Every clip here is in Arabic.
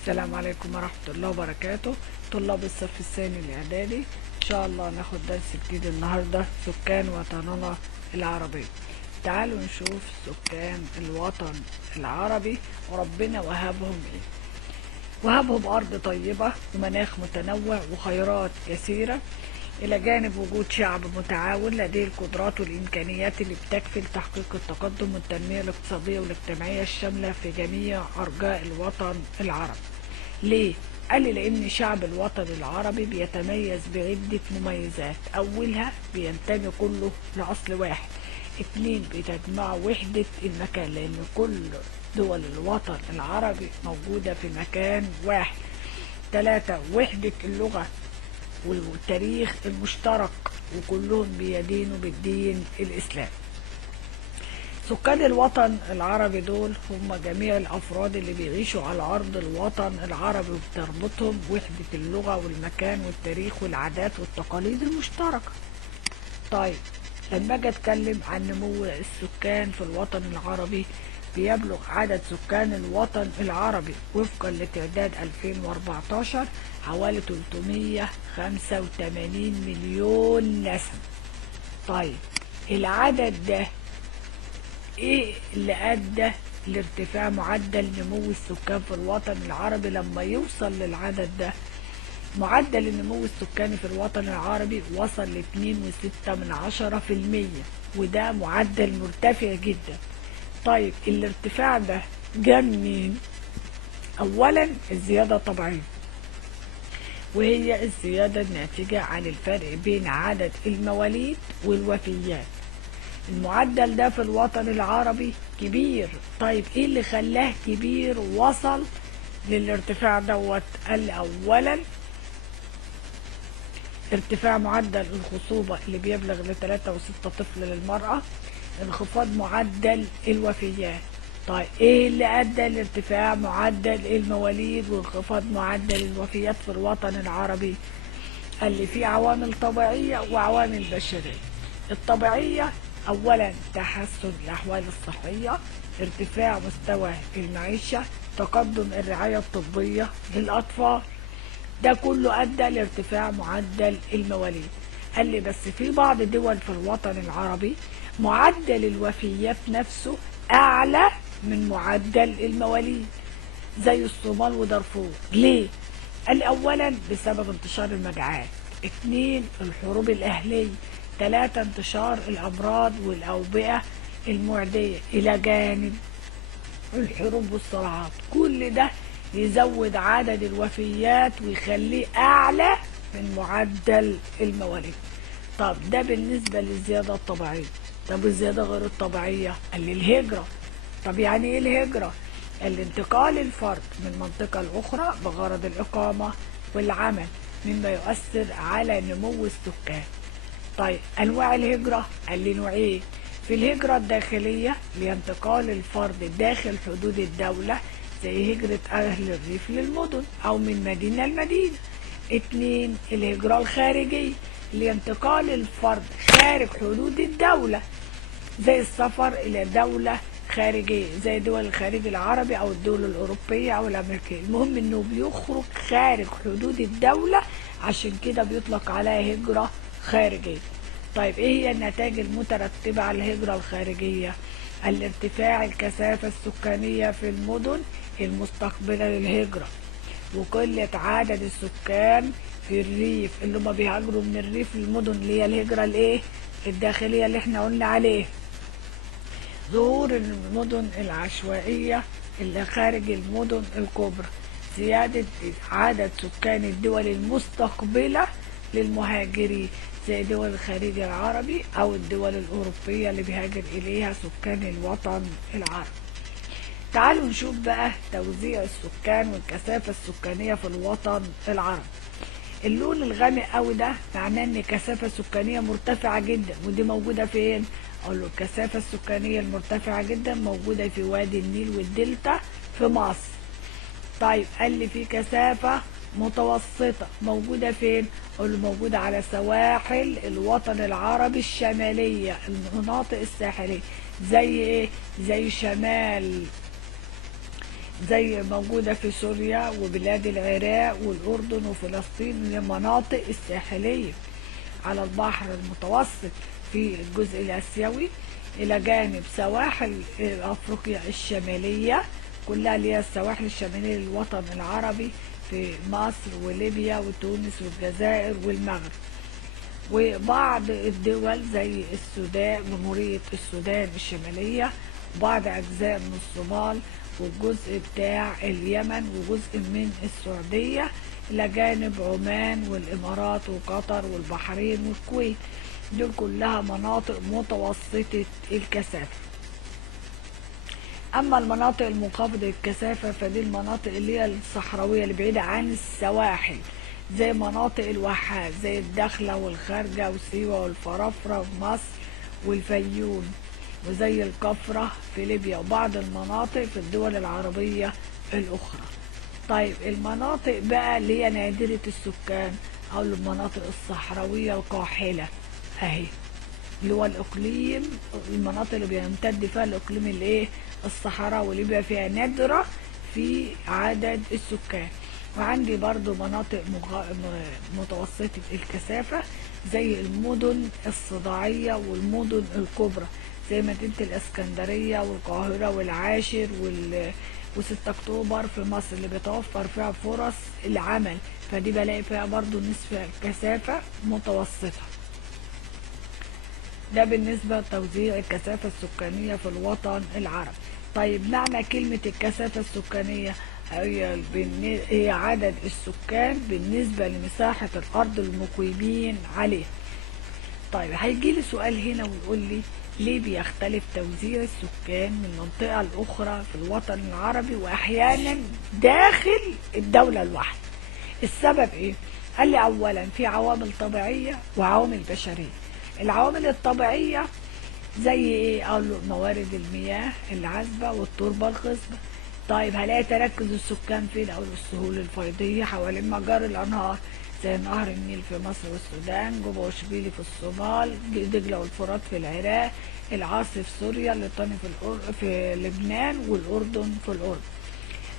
السلام عليكم ورحمة الله وبركاته. طلاب الصف الثاني الإعدادي إن شاء الله ناخد درس جديد النهاردة، سكان وطننا العربي. تعالوا نشوف سكان الوطن العربي وربنا وهبهم إيه. وهبهم أرض طيبة ومناخ متنوع وخيرات كثيرة، إلى جانب وجود شعب متعاون لديه القدرات والإمكانيات اللي بتكفي لتحقيق التقدم والتنمية الاقتصادية والاجتماعية الشاملة في جميع أرجاء الوطن العربي. ليه؟ قال لي لأن شعب الوطن العربي بيتميز بعدة مميزات. أولها بينتمي كله لأصل واحد. اتنين بتجمع وحدة المكان، لأن كل دول الوطن العربي موجودة في مكان واحد. تلاتة وحدة اللغة والتاريخ المشترك، وكلهم بيدينوا بالدين الإسلام. سكان الوطن العربي دول هم جميع الأفراد اللي بيعيشوا على أرض الوطن العربي، وبتربطهم وحدة اللغة والمكان والتاريخ والعادات والتقاليد المشتركة. طيب لما أجي أتكلم عن نمو السكان في الوطن العربي، بيبلغ عدد سكان الوطن العربي وفقا لتعداد 2014 حوالي 385 مليون نسمة. طيب العدد ده ايه اللي ادى لارتفاع معدل نمو السكان في الوطن العربي؟ لما يوصل للعدد ده، معدل النمو السكاني في الوطن العربي وصل ل 2.6%، وده معدل مرتفع جدا. طيب الارتفاع ده جه منين؟ اولا الزيادة الطبيعية، وهي الزيادة الناتجة عن الفرق بين عدد المواليد والوفيات. المعدل ده في الوطن العربي كبير. طيب ايه اللي خلاه كبير وصل للارتفاع دوت؟ قال اولا ارتفاع معدل الخصوبة اللي بيبلغ ل3.6 طفل للمرأة، انخفاض معدل الوفيات. طيب ايه اللي ادى لارتفاع معدل المواليد وانخفاض معدل الوفيات في الوطن العربي؟ قال لي في عوامل طبيعية وعوامل بشرية. الطبيعية اولا تحسن الاحوال الصحية، ارتفاع مستوى المعيشة، تقدم الرعاية الطبية للاطفال، ده كله ادى لارتفاع معدل المواليد. قال لي بس في بعض دول في الوطن العربي معدل الوفيات نفسه اعلى من معدل المواليد، زي الصومال ودارفور. ليه؟ قال لي اولا بسبب انتشار المجاعات، اتنين الحروب الاهلية، تلاتة انتشار الامراض والاوبئة المعدية، الى جانب الحروب والصراعات. كل ده يزود عدد الوفيات ويخليه اعلى من معدل المواليد. طب ده بالنسبة للزيادة الطبيعية. طب الزيادة غير الطبيعية؟ قال لي الهجرة. طب يعني ايه الهجرة؟ قال لي انتقال الفرد من منطقة لأخرى بغرض الإقامة والعمل، مما يؤثر على نمو السكان. طيب انواع الهجرة؟ قال لي نوعين. في الهجرة الداخلية لانتقال الفرد داخل حدود الدولة، زي هجرة أهل الريف للمدن أو من مدينة لمدينة. اتنين الهجرة الخارجية لانتقال الفرد خارج حدود الدولة، زي السفر إلى دولة خارجية زي دول الخليج العربي أو الدول الأوروبية أو الأمريكية. المهم إنه بيخرج خارج حدود الدولة، عشان كده بيطلق عليها هجرة خارجية. طيب إيه هي النتائج المترتبة على الهجرة الخارجية؟ الارتفاع الكثافة السكانية في المدن المستقبلة للهجرة، وقلة عدد السكان في الريف اللي هم بيهاجروا من الريف للمدن، اللي هي الهجرة الايه؟ الداخلية اللي احنا قلنا عليه. ظهور المدن العشوائية اللي خارج المدن الكبرى، زيادة عدد سكان الدول المستقبلة للمهاجرين زي دول الخليج العربي أو الدول الأوروبية اللي بيهاجر إليها سكان الوطن العربي. تعالوا نشوف بقى توزيع السكان والكثافة السكانية في الوطن العربي. اللون الغامق قوي ده معناه ان الكثافة السكانية مرتفعة جدا، ودي موجودة فين؟ اقول له الكثافة السكانية المرتفعة جدا موجودة في وادي النيل والدلتا في مصر. طيب قال لي في كثافة متوسطة موجودة فين؟ اقول له موجودة على سواحل الوطن العربي الشمالية، المناطق الساحلية، زي ايه؟ زي زي موجودة في سوريا وبلاد العراق والأردن وفلسطين، هي مناطق الساحلية على البحر المتوسط في الجزء الآسيوي، إلى جانب سواحل أفريقيا الشمالية كلها اللي هي السواحل الشمالية للوطن العربي في مصر وليبيا وتونس والجزائر والمغرب، وبعض الدول زي السودان، جمهورية السودان الشمالية، وبعض أجزاء من الصومال والجزء بتاع اليمن وجزء من السعودية، إلى جانب عمان والإمارات وقطر والبحرين والكويت. دول كلها مناطق متوسطة الكثافة. أما المناطق المنخفضة الكثافة فدي المناطق اللي هي الصحراوية اللي بعيدة عن السواحل، زي مناطق الواحات زي الداخلة والخارجة وسيوة والفرافرة في مصر والفيوم، وزي الكفرة في ليبيا، وبعض المناطق في الدول العربية الأخرى. طيب المناطق بقى اللي هي نادرة السكان أو المناطق الصحراوية القاحلة أهي، اللي هو الإقليم، المناطق اللي بيمتد فيها الإقليم الإيه الصحراء، واللي بيبقى فيها ندرة في عدد السكان. وعندي برضو مناطق متوسطة الكثافة زي المدن الصناعية والمدن الكبرى زي مدينة الإسكندرية والقاهرة والعاشر و6 أكتوبر في مصر، اللي بيتوفر فيها فرص العمل، فدي بلاقي فيها برضو نسبة كثافة متوسطة. ده بالنسبة لتوزيع الكثافة السكانية في الوطن العربي. طيب معنى كلمة الكثافة السكانية هي عدد السكان بالنسبة لمساحة الأرض المقيمين عليها. طيب هيجي لي سؤال هنا ويقول لي ليه بيختلف توزيع السكان من منطقة لأخرى في الوطن العربي وأحيانا داخل الدولة الواحدة؟ السبب إيه؟ قال لي أولا في عوامل طبيعية وعوامل بشرية. العوامل الطبيعية زي ايه؟ قالوا موارد المياه العذبة والتربة الخصبة. طيب هلاقي تركز السكان فين؟ أو السهول الفيضية حوالين مجاري الأنهار زي نهر النيل في مصر والسودان، جوبا وشبيلي في الصومال، دجلة والفرات في العراق، العاصي في سوريا، الليطاني في لبنان، والأردن في الأردن.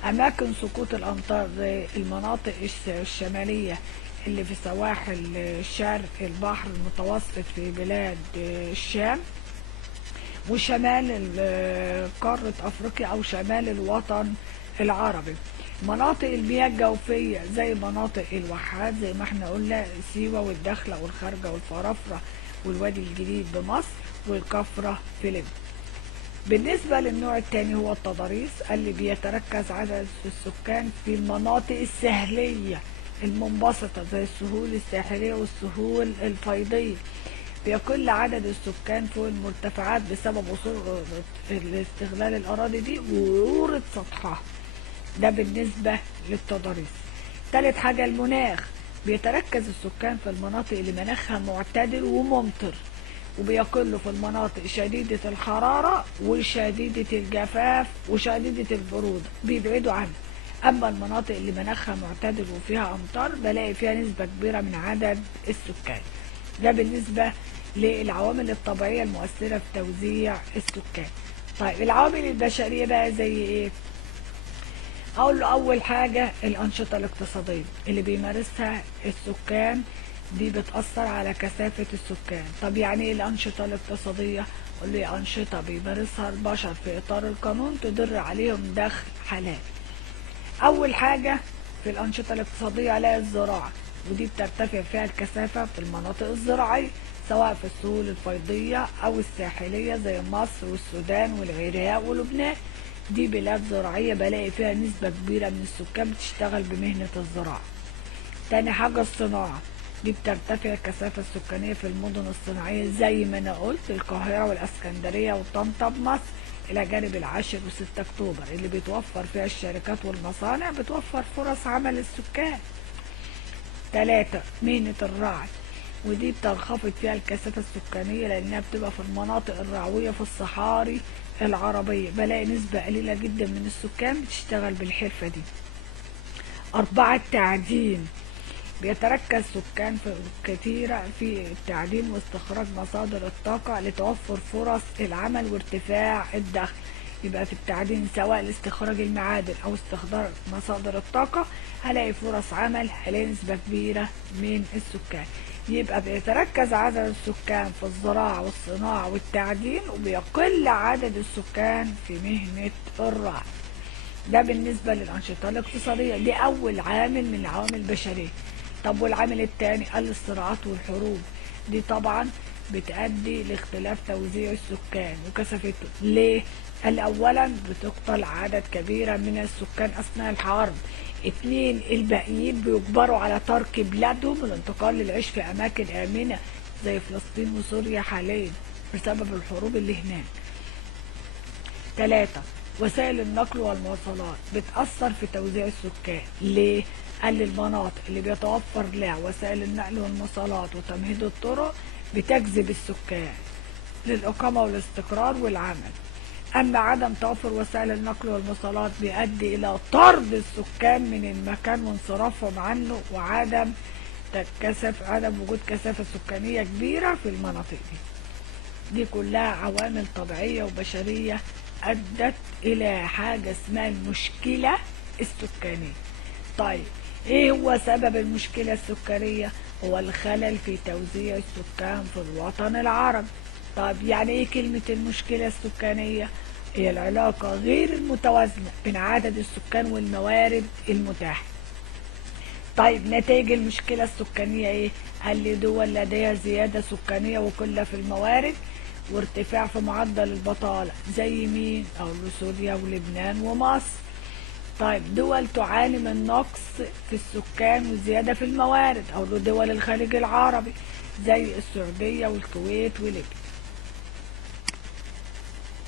أماكن سقوط الأمطار زي المناطق الشمالية اللي في سواحل شرق البحر المتوسط في بلاد الشام، وشمال قارة أفريقيا أو شمال الوطن العربي. مناطق المياه الجوفية زي مناطق الواحات زي ما احنا قلنا سيوة والداخلة والخارجة والفرافرة والوادي الجديد بمصر والكفرة في ليبيا. بالنسبة للنوع الثاني هو التضاريس، اللي بيتركز عدد السكان في المناطق الساحلية المنبسطة زي السهول الساحلية والسهول الفيضية، بيقل عدد السكان فوق المرتفعات بسبب وصول استغلال الأراضي دي وورود سطحها. ده بالنسبة للتضاريس. ثالث حاجة المناخ، بيتركز السكان في المناطق اللي مناخها معتدل وممطر، وبيقلوا في المناطق شديدة الحرارة وشديدة الجفاف وشديدة البرودة بيبعدوا عنها. أما المناطق اللي مناخها معتدل وفيها أمطار بلاقي فيها نسبة كبيرة من عدد السكان. ده بالنسبة للعوامل الطبيعية المؤثرة في توزيع السكان. طيب العوامل البشرية بقى زي ايه؟ اقول له اول حاجة الانشطة الاقتصادية اللي بيمارسها السكان، دي بتأثر على كثافة السكان. طب يعني ايه الانشطة الاقتصادية؟ اقول له انشطة بيمارسها البشر في اطار القانون تدر عليهم دخل حلال. اول حاجة في الانشطة الاقتصادية عليها الزراعة، ودي بترتفع فيها الكثافة في المناطق الزراعية سواء في السهول الفيضية أو الساحلية زي مصر والسودان والعراق ولبنان. دي بلاد زراعية بلاقي فيها نسبة كبيرة من السكان بتشتغل بمهنة الزراعة. تاني حاجة الصناعة، دي بترتفع الكثافة السكانية في المدن الصناعية زي ما أنا قلت القاهرة والإسكندرية وطنطا بمصر، إلى جانب العاشر و6 أكتوبر اللي بيتوفر فيها الشركات والمصانع بتوفر فرص عمل للسكان. 3 مهنة الرعي، ودي بتنخفض فيها الكثافة السكانية لأنها بتبقى في المناطق الرعوية في الصحاري العربية، بلاقي نسبة قليلة جدا من السكان بتشتغل بالحرفة دي. 4 التعدين، بيتركز سكان كثيرة في التعدين واستخراج مصادر الطاقة لتوفر فرص العمل وارتفاع الدخل. يبقى في التعدين سواء لاستخراج المعادن او استخراج مصادر الطاقة هلاقي فرص عمل، هلاقي نسبة كبيرة من السكان. يبقى بيتركز عدد السكان في الزراعة والصناعة والتعدين، وبيقل عدد السكان في مهنة الرعي. ده بالنسبة للأنشطة الاقتصادية، دي أول عامل من العوامل البشرية. طب والعامل الثاني قال الصراعات والحروب، دي طبعا بتؤدي لاختلاف توزيع السكان وكثافته. ليه؟ قال أولا بتقتل عدد كبيرة من السكان أثناء الحرب. اتنين، الباقيين بيجبروا على ترك بلادهم والانتقال للعيش في أماكن آمنة زي فلسطين وسوريا حاليا بسبب الحروب اللي هناك. 3، وسائل النقل والمواصلات بتأثر في توزيع السكان. ليه؟ قال المناطق اللي بيتوفر لها وسائل النقل والمواصلات وتمهيد الطرق بتجذب السكان للإقامة والاستقرار والعمل. أما عدم توفر وسائل النقل والمواصلات بيؤدي إلى طرد السكان من المكان وانصرافهم عنه، وعدم وجود كثافة سكانية كبيرة في المناطق دي كلها عوامل طبيعية وبشرية أدت إلى حاجة اسمها المشكلة السكانية. طيب إيه هو سبب المشكلة السكانية؟ هو الخلل في توزيع السكان في الوطن العربي. طيب يعني إيه كلمة المشكلة السكانية؟ هي العلاقة غير المتوازنة بين عدد السكان والموارد المتاحة. طيب نتائج المشكلة السكانية إيه؟ قال لي دول لديها زيادة سكانية وقلة في الموارد وارتفاع في معدل البطالة، زي مين؟ أو سوريا ولبنان ومصر. طيب دول تعاني من نقص في السكان وزيادة في الموارد، أو دول الخليج العربي زي السعودية والكويت وليبيا.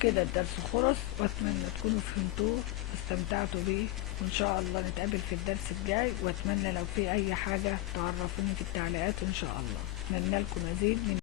كده الدرس خلص، واتمنى تكونوا فهمتوه واستمتعتوا بيه، وان شاء الله نتقابل في الدرس الجاي. واتمنى لو في اي حاجة تعرفوني في التعليقات ان شاء الله. اتمنى لكم مزيد من